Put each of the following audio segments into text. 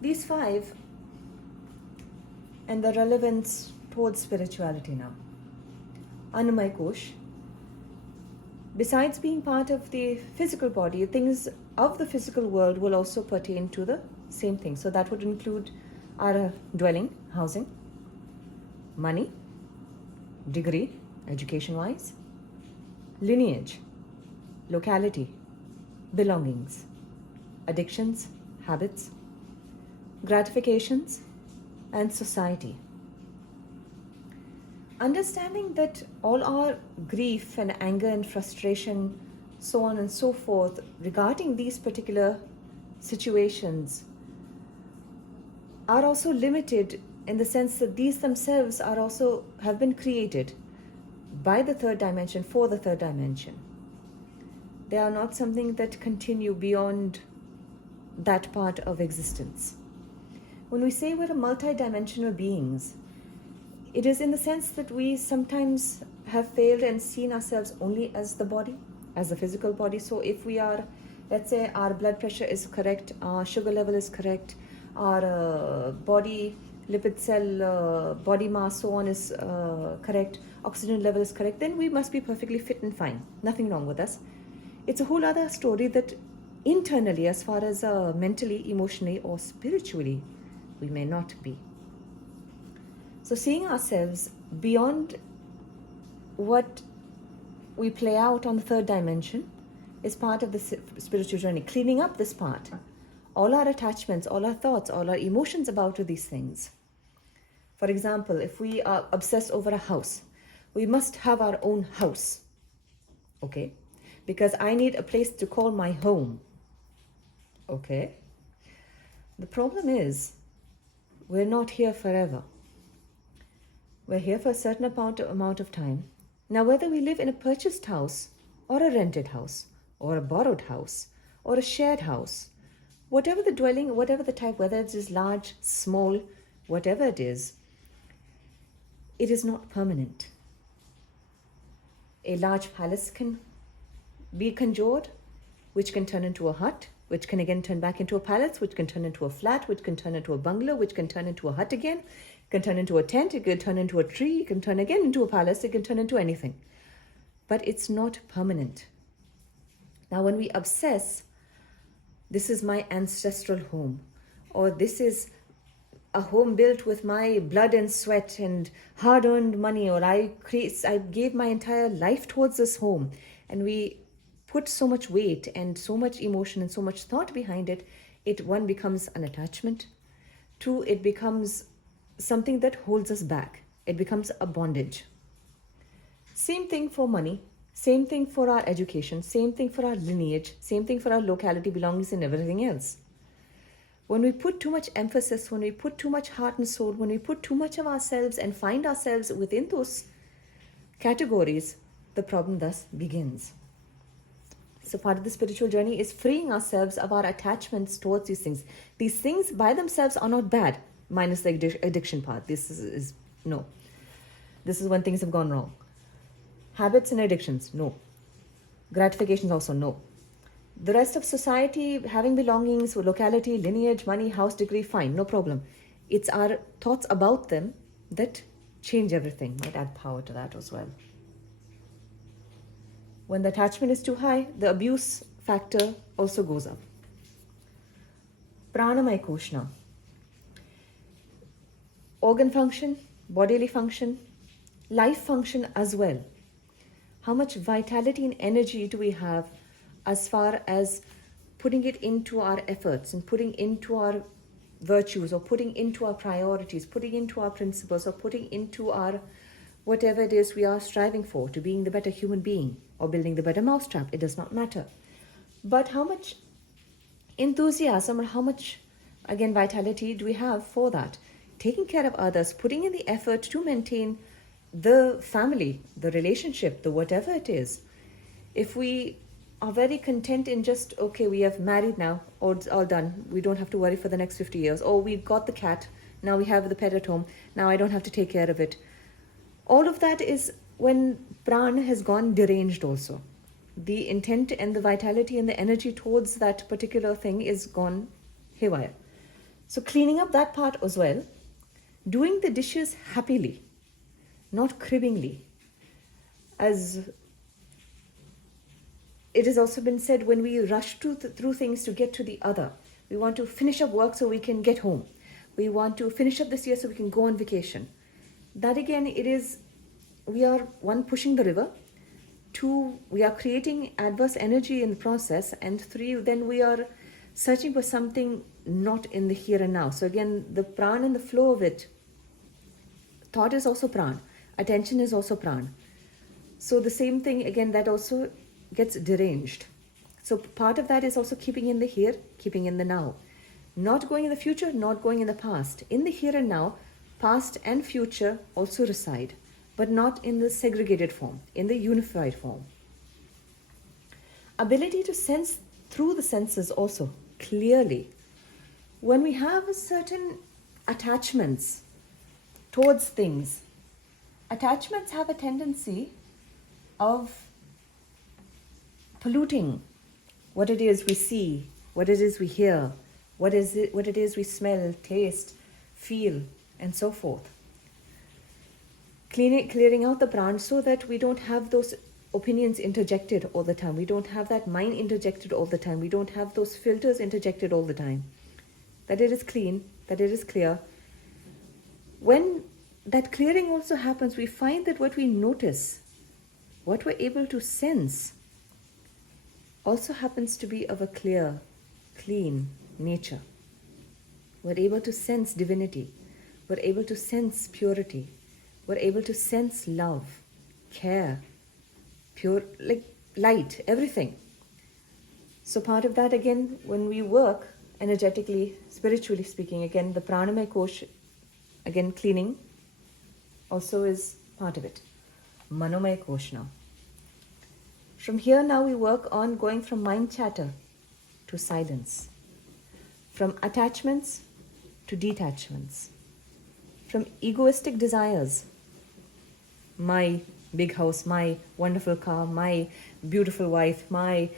These 5 and the relevance towards spirituality now. Panchkosh, besides being part of the physical body, things of the physical world will also pertain to the same thing. So that would include our dwelling, housing, money, degree, education-wise, lineage, locality, belongings, addictions, habits, gratifications, and society. Understanding that all our grief and anger and frustration, so on and so forth, regarding these particular situations are also limited in the sense that these themselves are also have been created by the third dimension for the third dimension. They are not something that continue beyond that part of existence. When we say we're multidimensional beings, it is in the sense that we sometimes have failed and seen ourselves only as the body, as the physical body. So if we are, let's say our blood pressure is correct, our sugar level is correct, our body lipid cell, body mass, so on is correct, oxygen level is correct, then we must be perfectly fit and fine. Nothing wrong with us. It's a whole other story that internally, as far as mentally, emotionally, or spiritually, we may not be. So seeing ourselves beyond what we play out on the third dimension is part of the spiritual journey. Cleaning up this part, all our attachments, all our thoughts, all our emotions about these things. For example, if we are obsessed over a house, we must have our own house, okay? Because I need a place to call my home, okay? The problem is, we're not here forever. We're here for a certain amount of time. Now, whether we live in a purchased house or a rented house or a borrowed house or a shared house, whatever the dwelling, whatever the type, whether it is large, small, whatever it is not permanent. A large palace can be conjured, which can turn into a hut, which can again turn back into a palace, which can turn into a flat, which can turn into a bungalow, which can turn into a hut again, it can turn into a tent, it can turn into a tree, it can turn again into a palace, it can turn into anything. But it's not permanent. Now, when we obsess, this is my ancestral home, or this is a home built with my blood and sweat and hard-earned money, or I gave my entire life towards this home, and we put so much weight and so much emotion and so much thought behind it, one becomes an attachment. 2, it becomes something that holds us back. It becomes a bondage. Same thing for money, same thing for our education, same thing for our lineage, same thing for our locality, belongings, and everything else. When we put too much emphasis, when we put too much heart and soul, when we put too much of ourselves and find ourselves within those categories, the problem thus begins. So part of the spiritual journey is freeing ourselves of our attachments towards these things. These things by themselves are not bad, minus the addiction part. This is no. This is when things have gone wrong. Habits and addictions, no. Gratifications also, no. The rest of society, having belongings, locality, lineage, money, house, degree, fine, no problem. It's our thoughts about them that change everything. Might add power to that as well. When the attachment is too high, the abuse factor also goes up. Panchkosh now. Organ function, bodily function, life function as well. How much vitality and energy do we have as far as putting it into our efforts and putting into our virtues, or putting into our priorities, putting into our principles, or putting into our whatever it is we are striving for, to being the better human being or building the better mousetrap, it does not matter. But how much enthusiasm or how much, again, vitality do we have for that? Taking care of others, putting in the effort to maintain the family, the relationship, the whatever it is. If we are very content in just, okay, we have married now, or it's all done, we don't have to worry for the next 50 years, or we got the cat, now we have the pet at home, now I don't have to take care of it. All of that is when prana has gone deranged also. The intent and the vitality and the energy towards that particular thing is gone haywire. So cleaning up that part as well, doing the dishes happily, not cribbingly. As it has also been said, when we rush through things to get to the other, we want to finish up work so we can get home. We want to finish up this year so we can go on vacation. That again, we are one, pushing the river. Two, we are creating adverse energy in the process. And three, then we are searching for something not in the here and now. So again, the prana and the flow of it, thought is also prana, attention is also prana. So the same thing, again, that also gets deranged. So part of that is also keeping in the here, keeping in the now. Not going in the future, not going in the past. In the here and now, past and future also reside, but not in the segregated form, in the unified form. Ability to sense through the senses also, clearly. When we have certain attachments towards things, attachments have a tendency of polluting what it is we see, what it is we hear, what it is we smell, taste, feel, and so forth. Clearing out the prana so that we don't have those opinions interjected all the time. We don't have that mind interjected all the time. We don't have those filters interjected all the time. That it is clean, that it is clear. When that clearing also happens, we find that what we notice, what we're able to sense, also happens to be of a clear, clean nature. We're able to sense divinity. We're able to sense purity. We're able to sense love, care, pure, like light, everything. So part of that, again, when we work energetically, spiritually speaking, again, the pranamaya kosh, again, cleaning also is part of it. Manomaya kosh now. From here now we work on going from mind chatter to silence, from attachments to detachments, from egoistic desires, my big house, my wonderful car, my beautiful wife, my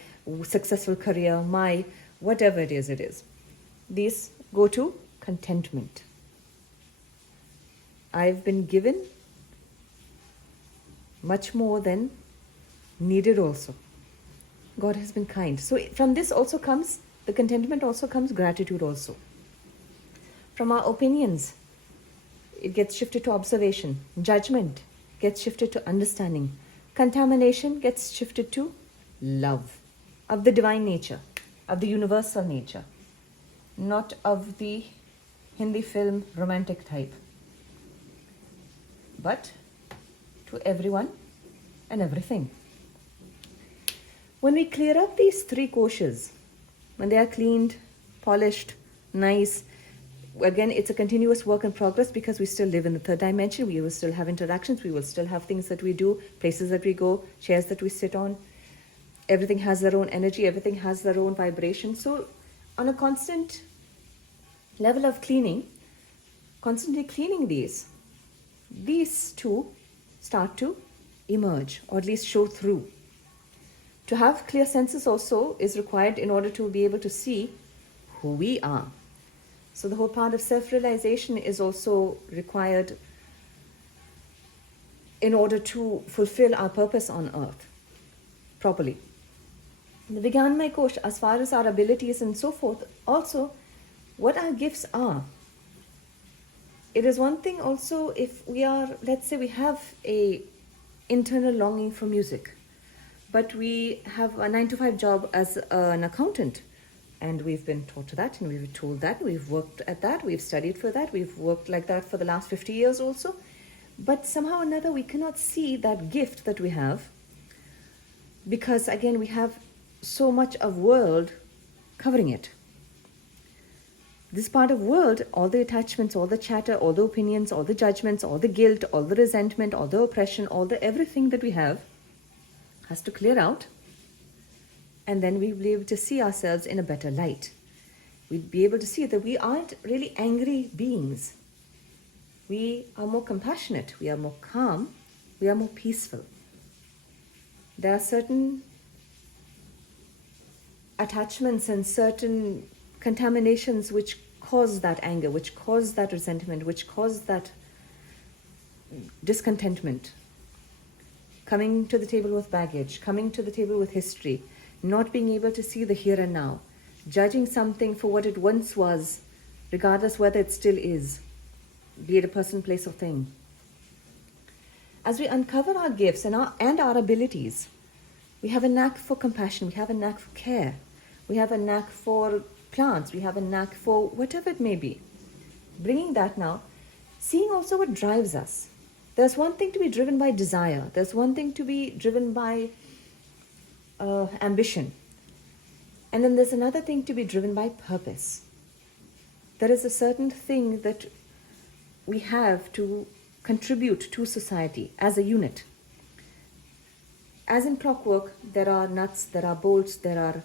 successful career, my whatever it is. These go to contentment. I've been given much more than needed also. God has been kind. So from this also comes, the contentment also comes gratitude also. From our opinions, it gets shifted to observation. Judgment gets shifted to understanding. Contamination gets shifted to love of the divine nature, of the universal nature, not of the Hindi film romantic type, but to everyone and everything. When we clear up these three koshas, when they are cleaned, polished, nice, again, it's a continuous work in progress because we still live in the third dimension. We will still have interactions. We will still have things that we do, places that we go, chairs that we sit on. Everything has their own energy. Everything has their own vibration. So on a constant level of cleaning, constantly cleaning these two start to emerge, or at least show through. To have clear senses also is required in order to be able to see who we are. So the whole part of self-realization is also required in order to fulfill our purpose on earth properly. The Vijnanmaya Kosh, as far as our abilities and so forth, also what our gifts are. It is one thing also if we are, let's say we have a internal longing for music, but we have a 9-to-5 job as an accountant, and we've been taught to that, and we've been told that, we've worked at that, we've studied for that, we've worked like that for the last 50 years also. But somehow or another we cannot see that gift that we have, because again we have so much of world covering it. This part of world, all the attachments, all the chatter, all the opinions, all the judgments, all the guilt, all the resentment, all the oppression, all the everything that we have has to clear out, and then we'll be able to see ourselves in a better light. We'll be able to see that we aren't really angry beings. We are more compassionate, we are more calm, we are more peaceful. There are certain attachments and certain contaminations which caused that anger, which caused that resentment, which caused that discontentment. Coming to the table with baggage, coming to the table with history, not being able to see the here and now, judging something for what it once was, regardless whether it still is, be it a person, place, or thing. As we uncover our gifts and our abilities, we have a knack for compassion, we have a knack for care, we have a knack for plants, we have a knack for whatever it may be. Bringing that now, seeing also what drives us. There's one thing to be driven by desire, there's one thing to be driven by ambition, and then there's another thing to be driven by purpose. There is a certain thing that we have to contribute to society as a unit. As in clockwork, there are nuts, there are bolts, there are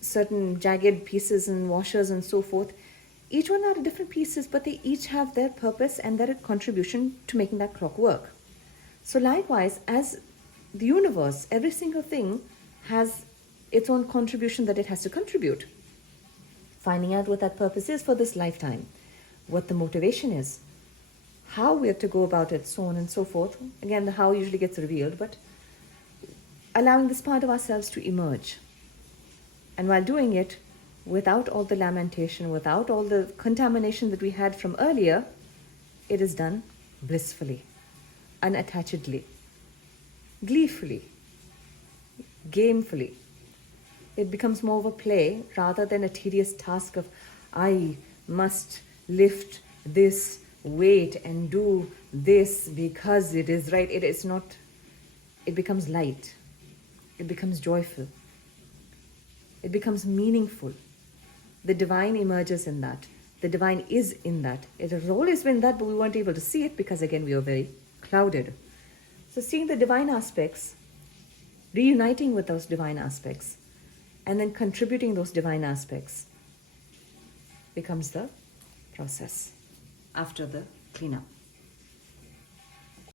certain jagged pieces and washers and so forth. Each one are different pieces, but they each have their purpose and their contribution to making that clock work. So likewise, as the universe, every single thing has its own contribution that it has to contribute. Finding out what that purpose is for this lifetime, what the motivation is, how we have to go about it, so on and so forth. Again, the how usually gets revealed, but allowing this part of ourselves to emerge. And while doing it, without all the lamentation, without all the contamination that we had from earlier, it is done blissfully, unattachedly, gleefully, gamefully. It becomes more of a play rather than a tedious task of, I must lift this weight and do this because it is right. It is not. It becomes light. It becomes joyful. It becomes meaningful. The divine emerges in that. The divine is in that. It has always been that, but we weren't able to see it because, again, we were very clouded. So seeing the divine aspects, reuniting with those divine aspects, and then contributing those divine aspects becomes the process after the cleanup.